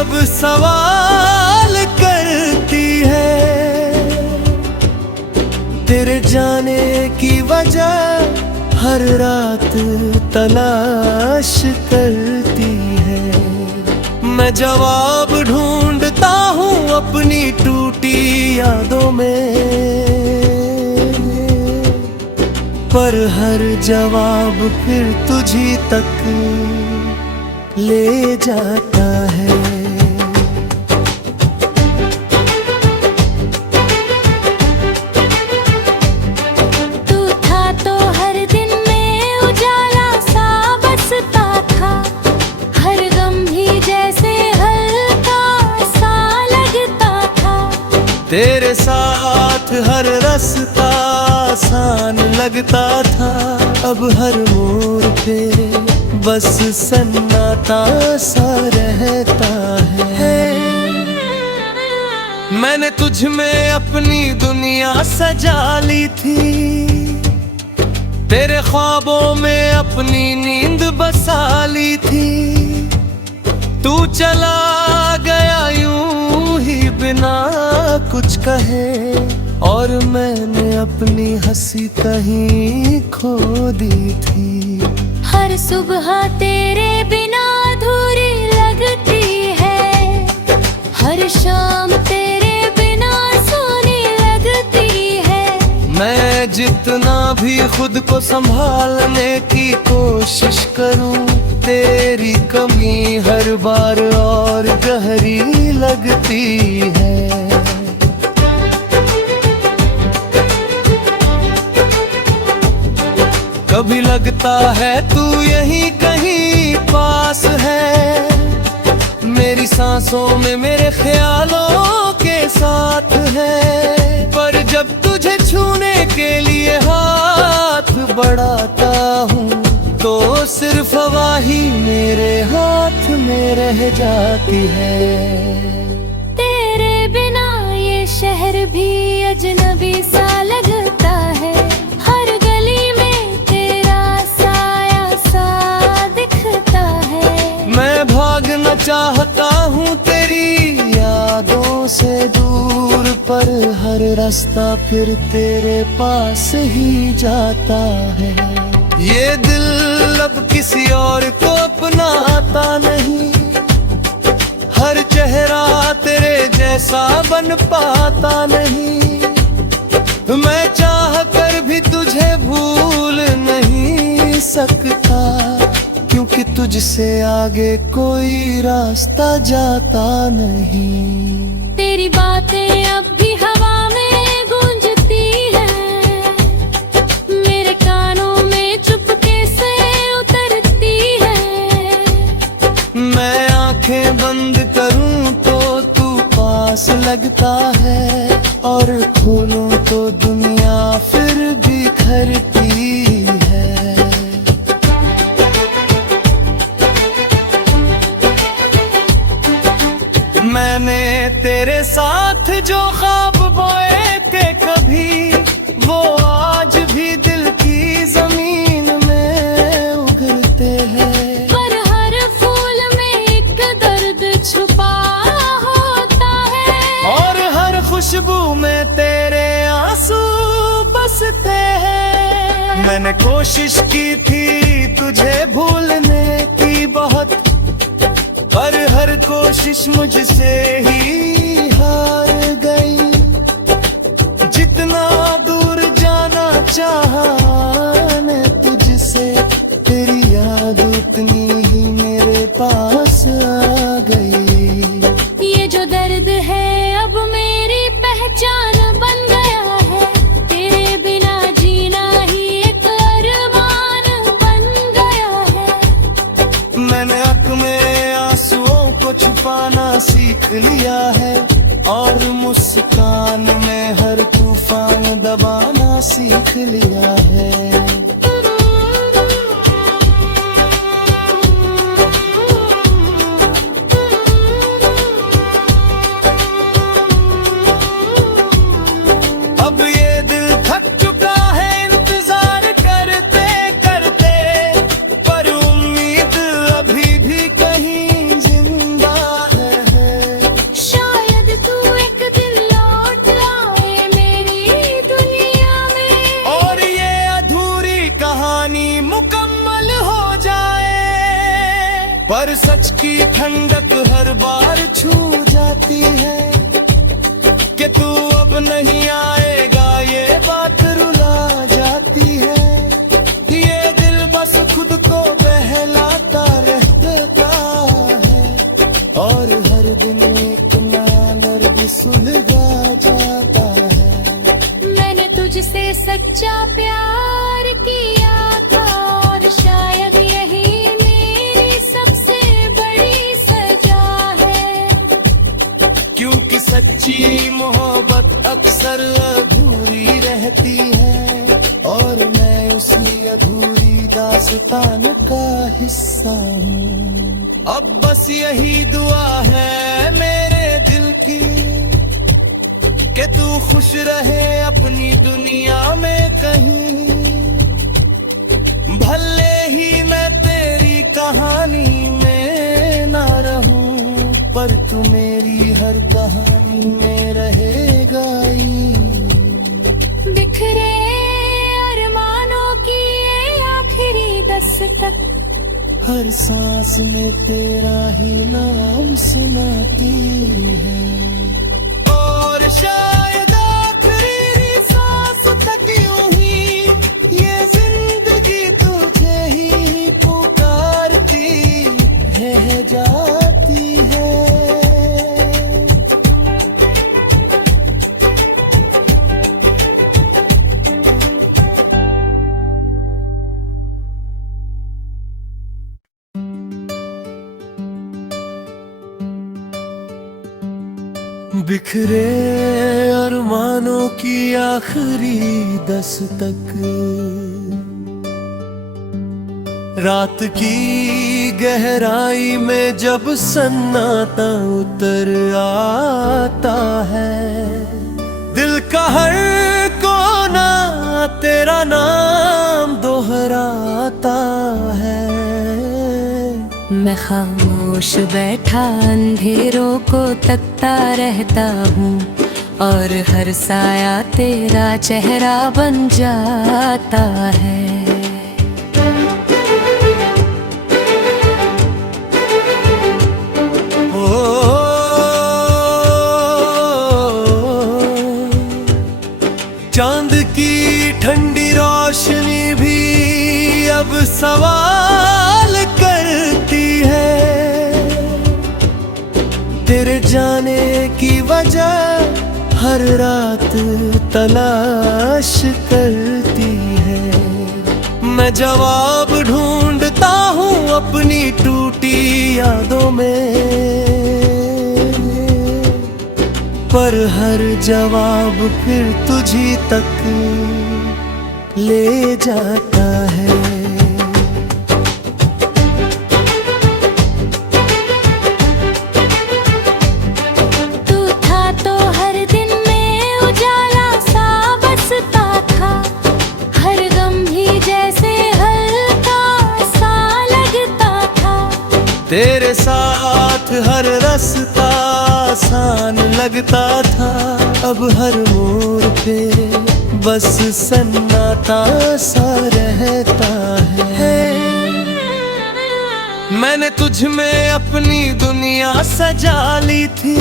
अब सवाल करती है, तेरे जाने की वजह हर रात तलाश करती है। मैं जवाब ढूंढता हूँ अपनी टूटी यादों में, पर हर जवाब फिर तुझी तक ले जाता है। तू था तो हर दिन में उजाला सा बसता था, हर गम भी जैसे हल्का सा लगता था। तेरे साथ हर रास्ता आसान लगता था, अब हर मोड़ पे बस सन्नाटा सा रहता है। मैंने तुझ में अपनी दुनिया सजा ली थी, तेरे ख्वाबों में अपनी नींद बसा ली थी। तू चला गया यूं ही बिना कुछ कहे, और मैंने अपनी हंसी कहीं खो दी थी। हर सुबह तेरे बिना अधूरी लगती है, हर शाम तेरे बिना सोनी लगती है। मैं जितना भी खुद को संभालने की कोशिश करूं, तेरी कमी हर बार और गहरी लगती है। कभी लगता है तू यहीं कहीं पास है, मेरी सांसों में मेरे ख्यालों के साथ है। पर जब तुझे छूने के लिए हाथ बढ़ाता हूँ, तो सिर्फ हवा ही मेरे हाथ में रह जाती है। तेरे बिना ये शहर भी अजनबी सा लगता है, हर गली में तेरा साया सा दिखता है। मैं भागना चाहता हूँ तेरी यादों से दूर, पर हर रास्ता फिर तेरे पास ही जाता है। ये दिल अब किसी और को अपनाता नहीं, हर चेहरा तेरे जैसा बन पाता नहीं। मैं चाह कर भी तुझे भूल नहीं सकता, क्योंकि तुझसे आगे कोई रास्ता जाता नहीं। तेरी बातें अब भी हवा में गूंजती हैं, मेरे कानों में चुपके से उतरती हैं। मैं आंखें बंद करूं तो तू पास लगता है, और खोलूं तो दुनिया फिर बिखरती है। मैंने तेरे साथ जो ख्वाब बोए थे कभी, वो आज भी दिल की जमीन में उगरते हैं। पर हर फूल में एक दर्द छुपा होता है, और हर खुशबू में तेरे आंसू बसते हैं। मैंने कोशिश की थी तुझे भूलने की बहुत, पर हर कोशिश मुझसे ही हार गई। जितना दूर जाना चाहा मैं तुझसे, तेरी याद उतनी ही मेरे पास आ गई। ये जो दर्द है अब मेरी पहचान बन गया है, तेरे बिना जीना ही एक अरमान बन गया है। मैंने आँख में आंसुओं को छुपाना सीख लिया है, और मुस्कान में हर तूफान दबाना सीख लिया है। अब ये दिल थक चुका है इंतजार करते करते, पर उम्मीद अभी भी कहीं जिंदा है। की ठंडक हर बार छू जाती है कि तू अब नहीं आएगा, ये बात रुला जाती है। ये दिल बस खुद को बहलाता रहता है और हर दिन एक नया दर्द सुलझा जाता है। मैंने तुझसे सच्चा प्यार किया था और शायद यही मेरी सबसे बड़ी सजा है, क्योंकि सच्ची मोहब्बत अक्सर अधूरी रहती है और मैं उसी अधूरी दास्तान का हिस्सा हूँ। अब बस यही दुआ है मेरे दिल की कि तू खुश रहे अपनी दुनिया में कहीं, भले ही मैं तेरी कहानी में ना रहूं, पर तू मेरी हर कहानी में रहेगा ही। बिखरे अरमानों की ये आखिरी दस्तक, हर सांस में तेरा ही नाम सुनाती है और शायद आखिरी सांस तक यूं ही ये जिंदगी तुझे ही पुकारती रह जाती है। बिखरे अरमानों की आखिरी दस्तक, रात की गहराई में जब सन्नाटा उतर आता है, दिल का हर कोना तेरा नाम दोहराता है। मैं खामोश बैठा अंधेरों को तकता रहता हूँ और हर साया तेरा चेहरा बन जाता है। चांद की ठंडी रोशनी भी अब सवाल करती है, तेरे जाने की वजह हर रात तलाश करती है। मैं जवाब ढूंढता हूँ अपनी टूटी यादों में, पर हर जवाब फिर तुझी तक ले जाता है। तू था तो हर दिन में उजाला सा बसता था, हर गम भी जैसे हल्का सा लगता था। तेरे साथ हर रास्ता आसान लगता था, अब हर मोड़ पे बस सन्नाटा सा रहता है। मैंने तुझ में अपनी दुनिया सजा ली थी,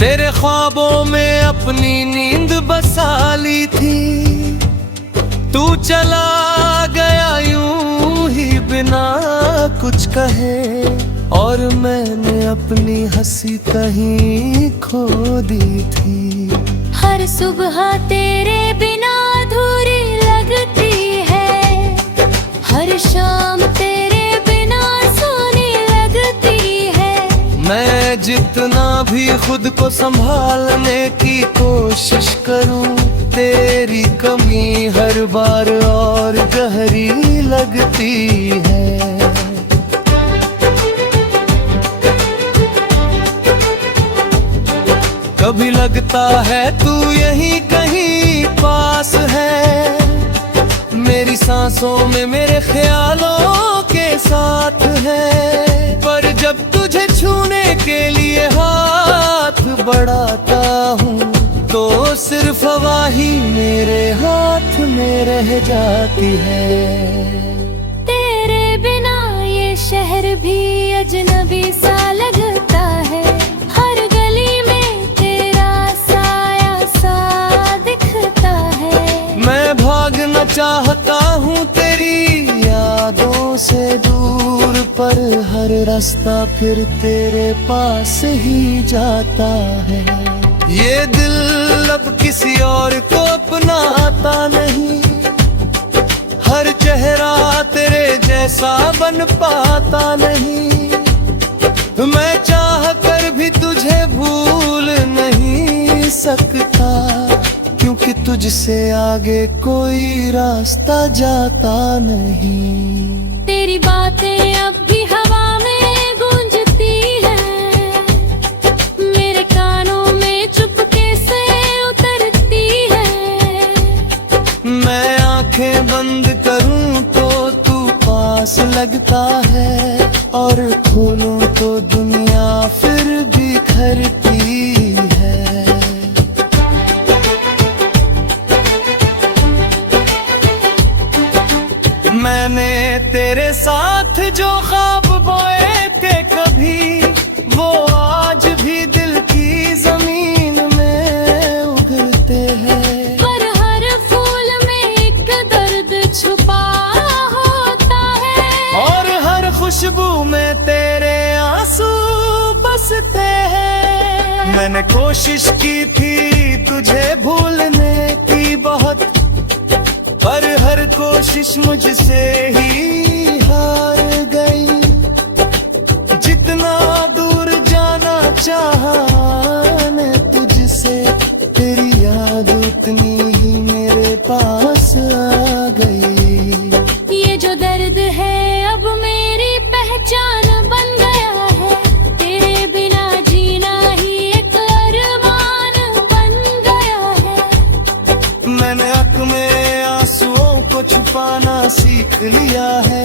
तेरे ख्वाबों में अपनी नींद बसा ली थी। तू चला गया यूं ही बिना कुछ कहे और मैंने अपनी हंसी कहीं खो दी थी। हर सुबह तेरे बिना अधूरी लगती है, हर शाम तेरे बिना सोनी लगती है। मैं जितना भी खुद को संभालने की कोशिश करूं, तेरी कमी हर बार और गहरी लगती है। कभी लगता है तू यहीं कहीं पास है, मेरी सांसों में मेरे ख्यालों के साथ है। पर जब तुझे छूने के लिए हाथ बढ़ाता हूँ, तो सिर्फ हवा ही मेरे हाथ में रह जाती है। तेरे बिना ये शहर भी अजनबी सा लगता है, हर गली में तेरा साया सा दिखता है। मैं भागना चाहता हूँ तेरी यादों से दूर, पर हर रास्ता फिर तेरे पास ही जाता है। ये दिल अब किसी और को अपनाता नहीं, हर चेहरा तेरे जैसा बन पाता नहीं। मैं चाह कर भी तुझे भूल नहीं सकता, क्योंकि तुझसे आगे कोई रास्ता जाता नहीं। तेरी बातें अब भी हवा में गूंजती हैं, मेरे कानों में चुपके से उतरती है। मैं आंखें बंद करूं तो तू पास लगता है, और खोलूं तो दुनिया फिर बिखरती है। मैंने तेरे साथ जो ख्वाब बोए थे कभी, वो आज भी दिल की जमीन में उगलते हैं। पर हर फूल में एक दर्द छुपा होता है, और हर खुशबू में तेरे आंसू बसते हैं। मैंने कोशिश की थी तुझे भूलने की बहुत, पर हर कोशिश मुझसे ही हार गई। जितना दूर जाना चाहा मैं तुझसे, तेरी याद उतनी ही मेरे पास आ गई। ये जो दर्द है अब मेरी पहचान बन गया है, तेरे बिना जीना ही एक अरमान बन गया है। मैंने आँख में आंसुओं को छुपाना सीख लिया है,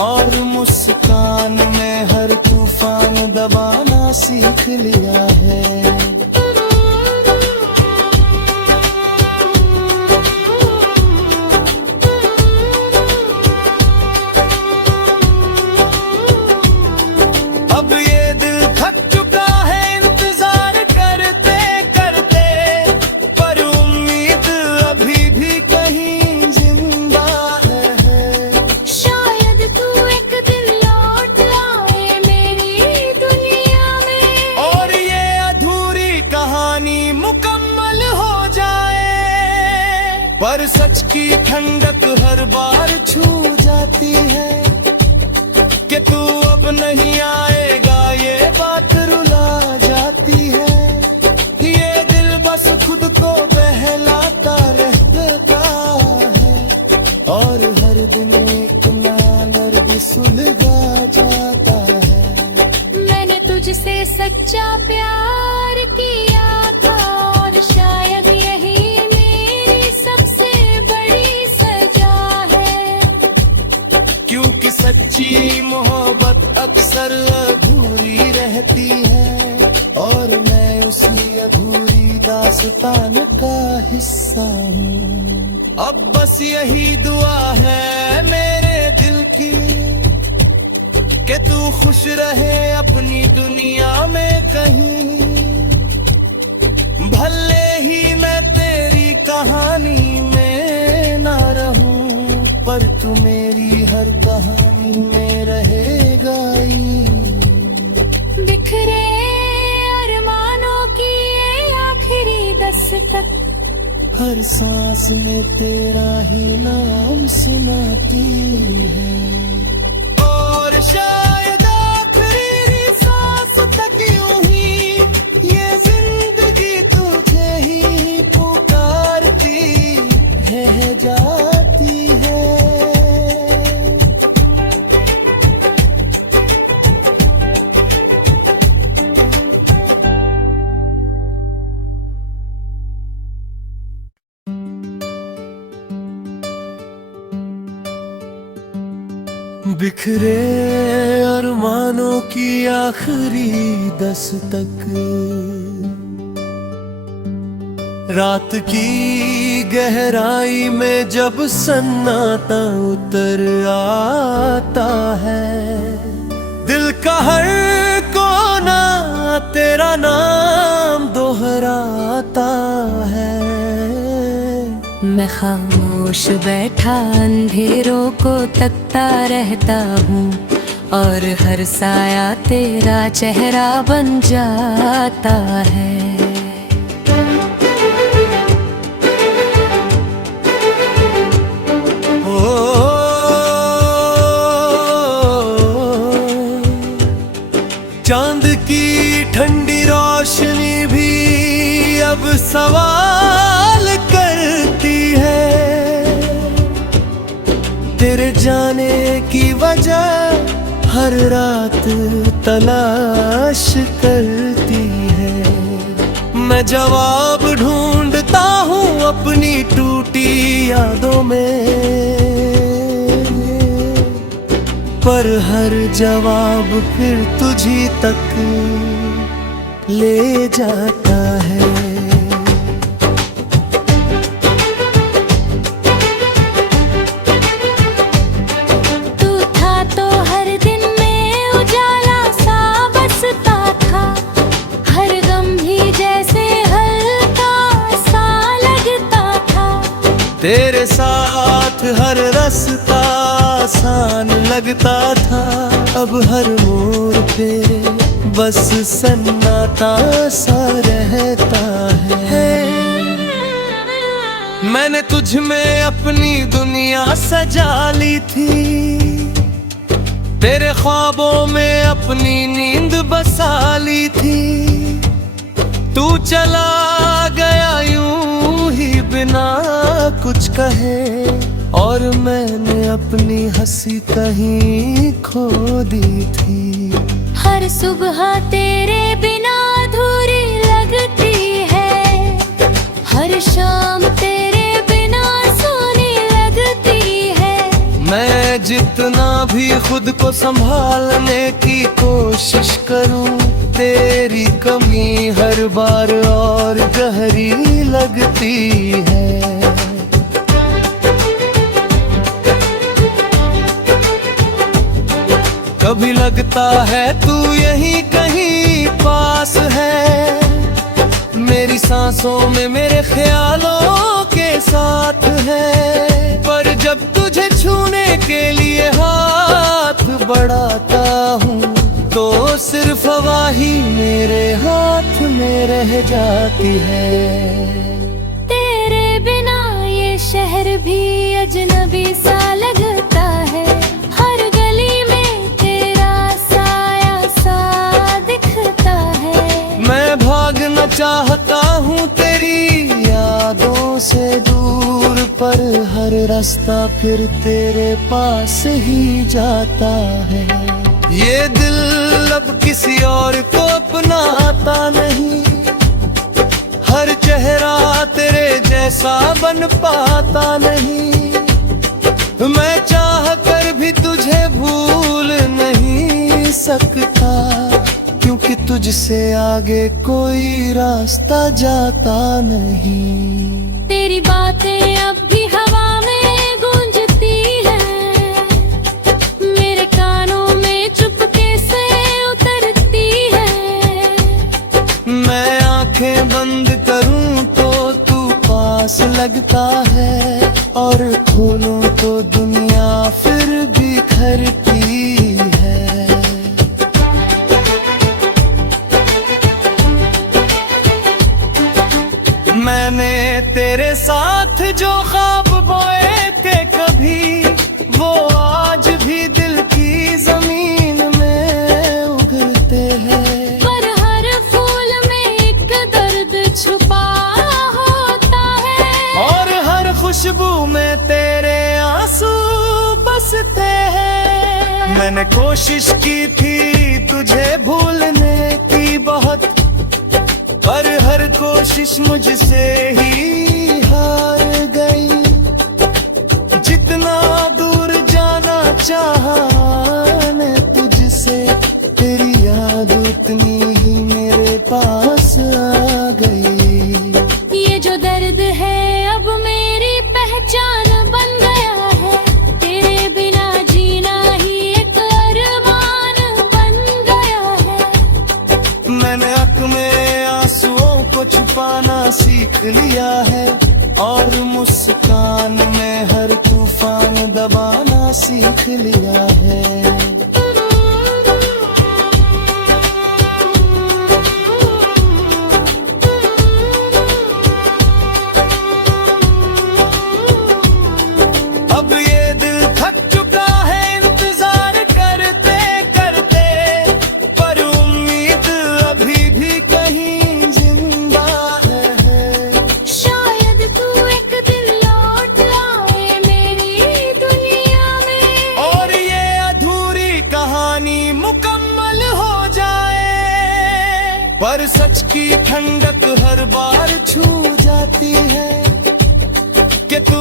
और मुस्कान में हर तूफान दबाना सीख लिया है। अब ये दिल थक चुका है इंतजार करते करते, पर उम्मीद अभी भी कहीं जिंदा है। शायद तू एक दिन लौट आए मेरी दुनिया में, और ये अधूरी कहानी मुकम्मल हो जाए। पर सच की ठंडक हर बार छू जाती है, कि तू अब नहीं आएगा ये बात रुला जाती है। ये दिल बस खुद को बहलाता रहता है, और हर दिन एक नया दर्द सुलगा जाता है। मैंने तुझसे सच्चा प्यार किया था, और शायद यही मेरी सबसे बड़ी सजा है। क्योंकि सच्ची मोहब्बत अक्सर अधूरी रहती है, और मैं उसी अधूरी दास्तान का हिस्सा हूँ। अब बस यही दुआ है मेरे दिल की, कि तू खुश रहे अपनी दुनिया में कहीं। भले ही मैं तेरी कहानी में ना रहूं, पर तू मेरी हर कहानी में रहेगा ही। बिखरे अरमानों की ये आखिरी दस्तक, हर सांस में तेरा ही नाम सुनाती है। और शायद आखिरी सांस तक यूं ही ये जिंदगी तुझे ही पुकारती रह जाती है। बिखरे अरमानों की आखिरी दस्तक, रात की गहराई में जब सन्नाटा उतर आता है, का हर कोना तेरा नाम दोहराता है। मैं खामोश बैठा अंधेरों को तकता रहता हूँ, और हर साया तेरा चेहरा बन जाता है। चांद की ठंडी रोशनी भी अब सवाल करती है, तेरे जाने की वजह हर रात तलाश करती है। मैं जवाब ढूंढता हूँ अपनी टूटी यादों में, पर हर जवाब फिर तुझी तक ले जाता है। तू था तो हर दिन में उजाला सा बसता था, हर गम भी जैसे हल्का सा लगता था। तेरे साथ हर रास्ता आसान लगता था, अब हर मोड़ पे बस सन्नाटा सा रहता है। मैंने तुझ में अपनी दुनिया सजा ली थी, तेरे ख्वाबों में अपनी नींद बसा ली थी। तू चला गया यूं ही बिना कुछ कहे, और मैंने अपनी हंसी कहीं खो दी थी। हर सुबह तेरे बिना अधूरी लगती है, हर शाम तेरे बिना सोनी लगती है। मैं जितना भी खुद को संभालने की कोशिश करूं, तेरी कमी हर बार और गहरी लगती है। कभी लगता है तू यहीं कहीं पास है, मेरी सांसों में मेरे ख्यालों के साथ है। पर जब तुझे छूने के लिए हाथ बढ़ाता हूँ, तो सिर्फ हवा ही मेरे हाथ में रह जाती है। तेरे बिना ये शहर भी अजनबी सा लगता है, हर गली में तेरा साया सा दिखता है। मैं भागना चाहता हूँ तेरी यादों से दूर, पर हर रास्ता फिर तेरे पास ही जाता है। ये दिल अब किसी और को अपनाता नहीं, हर चेहरा तेरे जैसा बन पाता नहीं। मैं चाह कर भी तुझे भूल नहीं सकता, क्योंकि तुझसे आगे कोई रास्ता जाता नहीं। तेरी बातें अब भी हवा में गूंजती है, मेरे कानों में चुपके से उतरती है। मैं आंखें बंद करूं तो तू पास लगता है, और खोलूं तो दुनिया फिर बिखरती है। मैंने तेरे साथ जो ख्वाब बोए थे कभी, वो आज भी दिल की जमीन में उगलते हैं। पर हर फूल में एक दर्द छुपा होता है, और हर खुशबू में तेरे आंसू बसते हैं। मैंने कोशिश की थी तुझे भूलने की बहुत, पर हर कोशिश मुझसे ही हार गई। जितना दूर जाना चाहा मैं तुझसे, तेरी याद उतनी ही मेरे पास आ गई। ये जो दर्द है अब मेरी पहचान बन गया है, तेरे बिना जीना ही एक अरमान बन पाना सीख लिया है, और मुस्कान में हर तूफान दबाना सीख लिया है। अब ये दिल थक चुका है इंतजार करते करते, पर उम्मीद अभी भी कहीं जिंदा है। शायद तू एक दिन लौट आए मेरी दुनिया में, और ये अधूरी कहानी मुकम्मल हो जाए। पर सच की ठंडक हर बार छू जाती है कि तू